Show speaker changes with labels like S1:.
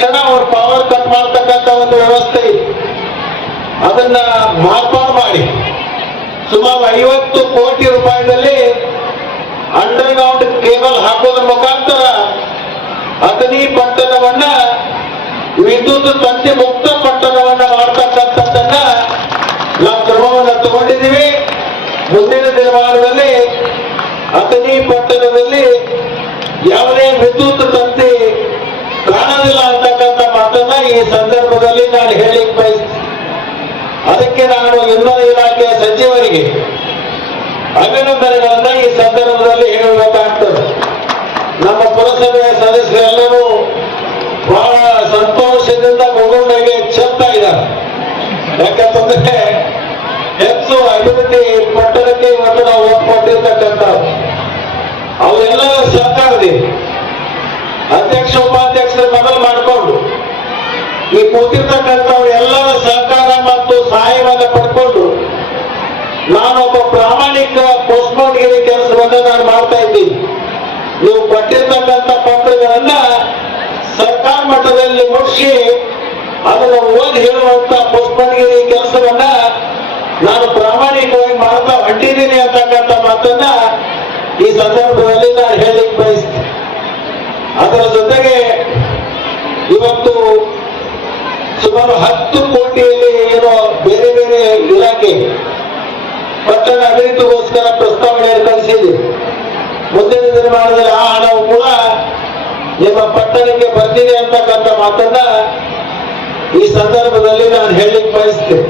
S1: ತಕ್ಷಣ ಅವ್ರ power cut ಮಾಡ್ತಕ್ಕಂಥ ಒಂದು ವ್ಯವಸ್ಥೆ ಇದೆ. ಅದನ್ನ ಮಾರ್ಪಾಡು ಮಾಡಿ. ಸುಮಾರು ಐವತ್ತು ಕೋಟಿ ರೂಪಾಯಿನಲ್ಲಿ ಅಂಡರ್ ಗ್ರೌಂಡ್ ಕೇಬಲ್ ಹಾಕೋದ್ರ ಮುಖಾಂತರ ಅತನಿ ಪಟ್ಟಣವನ್ನ ವಿದ್ಯುತ್ ತಂತಿ ಮುಕ್ತ ಪಟ್ಟಣವನ್ನ ಮಾಡ್ತಕ್ಕಂಥದ್ದನ್ನ ನಾವು ಕ್ರಮವನ್ನು ತಗೊಂಡಿದ್ದೀವಿ. ಮುಂದಿನ ದಿನಮಾನದಲ್ಲಿ ಅತನಿ ಪಟ್ಟಣದಲ್ಲಿ ಯಾವುದೇ ವಿದ್ಯುತ್ ಕಾಣೋದಿಲ್ಲ ಅಂತಕ್ಕಂಥ ಮಾತನ್ನ ಈ ಸಂದರ್ಭದಲ್ಲಿ ನಾನು ಹೇಳಿಕ್ ಬಯಸ್ತೀನಿ ಅದಕ್ಕೆ ನಾನು ಇಂಧನ ಇಲಾಖೆಯ ಸಚಿವರಿಗೆ ಅಭಿನಂದನೆಗಳನ್ನ ಈ ಸಂದರ್ಭದಲ್ಲಿ ಹೇಳಬೇಕಾಗ್ತದೆ. ನಮ್ಮ ಪುರಸಭೆಯ ಸದಸ್ಯರೆಲ್ಲರೂ ಬಹಳ ಸಂತೋಷದಿಂದ ಮಗುವಿಗೆ ಚೆಲ್ತಾ ಇದ್ದಾರೆ ಯಾಕಂತಂದ್ರೆ ಹೆಚ್ಚು ಅಭಿವೃದ್ಧಿ ಪಟ್ಟಣಕ್ಕೆ ಇವತ್ತು ನಾವು ಒಪ್ಪಿಕೊಂಡಿರ್ತಕ್ಕಂಥ ಅವೆಲ್ಲ ಸರ್ಕಾರದೇ ಅಧ್ಯಕ್ಷ, ಉಪಾಧ್ಯಕ್ಷರ ಮೊದಲು ಮಾಡಿಕೊಂಡು ಈ ಕೂತಿರ್ತಕ್ಕಂಥವ್ರು ಎಲ್ಲರ ಸಹಕಾರ ಮತ್ತು ಸಹಾಯವನ್ನು ಪಡ್ಕೊಂಡು ನಾನೊಬ್ಬ ಪ್ರಾಮಾಣಿಕ ಪೋಸ್ಟ್ಮೋನ್ಗಿರಿ ಕೆಲಸವನ್ನ ನಾನು ಮಾಡ್ತಾ ಇದ್ದೀನಿ. ನೀವು ಕೊಟ್ಟಿರ್ತಕ್ಕಂಥ ಪತ್ರಗಳನ್ನ ಸರ್ಕಾರ ಮಟ್ಟದಲ್ಲಿ ಮುಗಿಸಿ ಅದನ್ನು ಓದಿ ಹೇಳುವಂತ ಪೋಸ್ಟ್ಮೋನ್ಗಿರಿ ಕೆಲಸವನ್ನ ನಾನು ಪ್ರಾಮಾಣಿಕವಾಗಿ ಮಾಡ್ತಾ ಹೊಂಟಿದ್ದೀನಿ ಅಂತಕ್ಕಂಥ ಮಾತನ್ನ ಈ ಸಂದರ್ಭದಲ್ಲಿ ನಾನು ಹೇಳಿಕ್ ಬಯಸ್ತೀನಿ. ಅದರ ಜೊತೆಗೆ ಇವತ್ತು ಸುಮಾರು ಹತ್ತು ಕೋಟಿಯಲ್ಲಿ ಏನೋ ಪಟ್ಟಣ ಪ್ರಸ್ತಾವನೆ ಕಳಿಸಿದೆ ಮುಂದಿನ ದಿನಮಾನದಲ್ಲಿ ಆ ಹಣವು ಕೂಡ ನಿಮ್ಮ ಪಟ್ಟಣಕ್ಕೆ ಬರ್ತೀನಿ ಅಂತಕ್ಕಂಥ ಮಾತನ್ನ ಈ ಸಂದರ್ಭದಲ್ಲಿ ನಾನು ಹೇಳಲಿಕ್ಕೆ ಬಯಸ್ತೇನೆ.